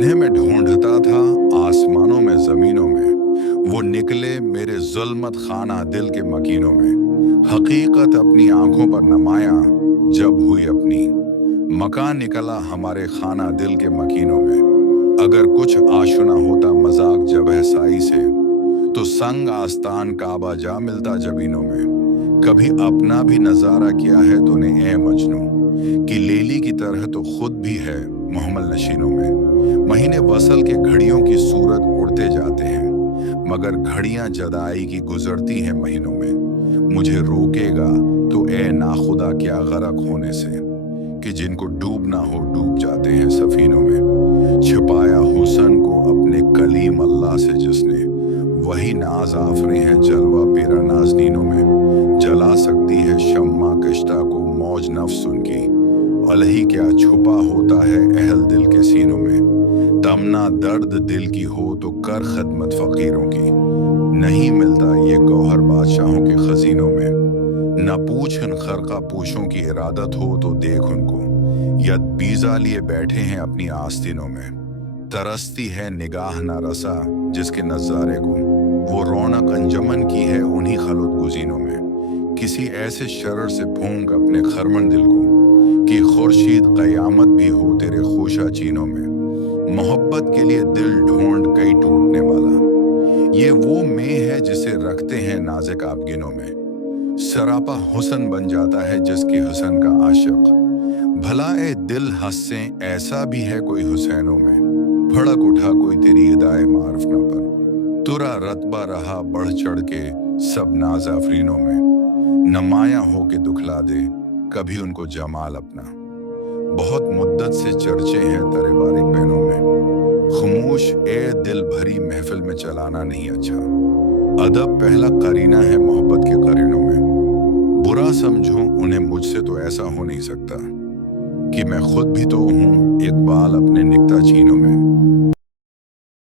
जिन्हें मैं ढूंढता था आसमानों में जमीनों में, वो निकले मेरे जुल्मत खाना दिल के मकीनों में। हकीकत अपनी आंखों पर नमाया जब हुई अपनी, मकान निकला हमारे खाना दिल के मकीनों में। अगर कुछ आशुना होता मजाक जब है साई से, तो संग आस्तान काबा जा मिलता जबीनों में। कभी अपना भी नजारा किया है तूने ए मजनू, कि लेली की तरह तो खुद भी है मोहम्मल नशीनों में। महीने वसल के घड़ियों की सूरत उड़ते जाते हैं, मगर घड़ियां जदाई की गुजरती हैं महीनों में। मुझे रोकेगा तो ए नाखुदा क्या गरक होने से, कि जिनको डूबना हो डूब जाते हैं सफीनों में। छिपाया हुसन को अपने कलीम अल्लाह से जिसने, वही नाज आफरे हैं जलवा पेरा नाजनीनों में। जला सकती है शम्मा कश्ता को मौज नफ्स उनकी, अलही क्या छुपा होता है अहल दिल के सीनों में। तमना दर्द दिल की हो तो कर खदमत फकीरों की, नहीं मिलता ये गौहर बादशाहों के खजीनों में। न पूछन खरका पूछों की इरादत हो तो देख उनको, यद बीजा लिए बैठे हैं अपनी आस्तीनों में। तरसती है निगाह न रसा जिसके नजारे को, वो रौनक अंजमन की है उन्हीं खलुत गुजीनों में। किसी ऐसे शरर से फूंक अपने खरमन दिल को, कि खुर्शीद क़यामत भी हो तेरे खोशा चीनों में। मोहब्बत के लिए दिल ढूंढ कई टूटने वाला, ये वो में है जिसे रखते हैं नाज़िक आपगिनों में। सरापा हुसन बन जाता है जिसके हुसन का आशिक, भला ए दिल हंसे ऐसा भी है कोई हुसैनों में। भड़क उठा कोई तेरी इदाए मार्फ न पर, तुरा रतबा रहा बढ़ चढ़ के सब नाज आफरीनों में। नमाया हो के दुखला दे कभी उनको जमाल अपना, बहुत मुद्दत से चर्चे हैं तेरे बारिक बैनों में। खामोश ए दिल भरी महफिल में चलाना नहीं अच्छा, अदब पहला करीना है मोहब्बत के करीनों में। बुरा समझूं उन्हें मुझसे तो ऐसा हो नहीं सकता, कि मैं खुद भी तो हूँ इकबाल अपने निकता चीनों में।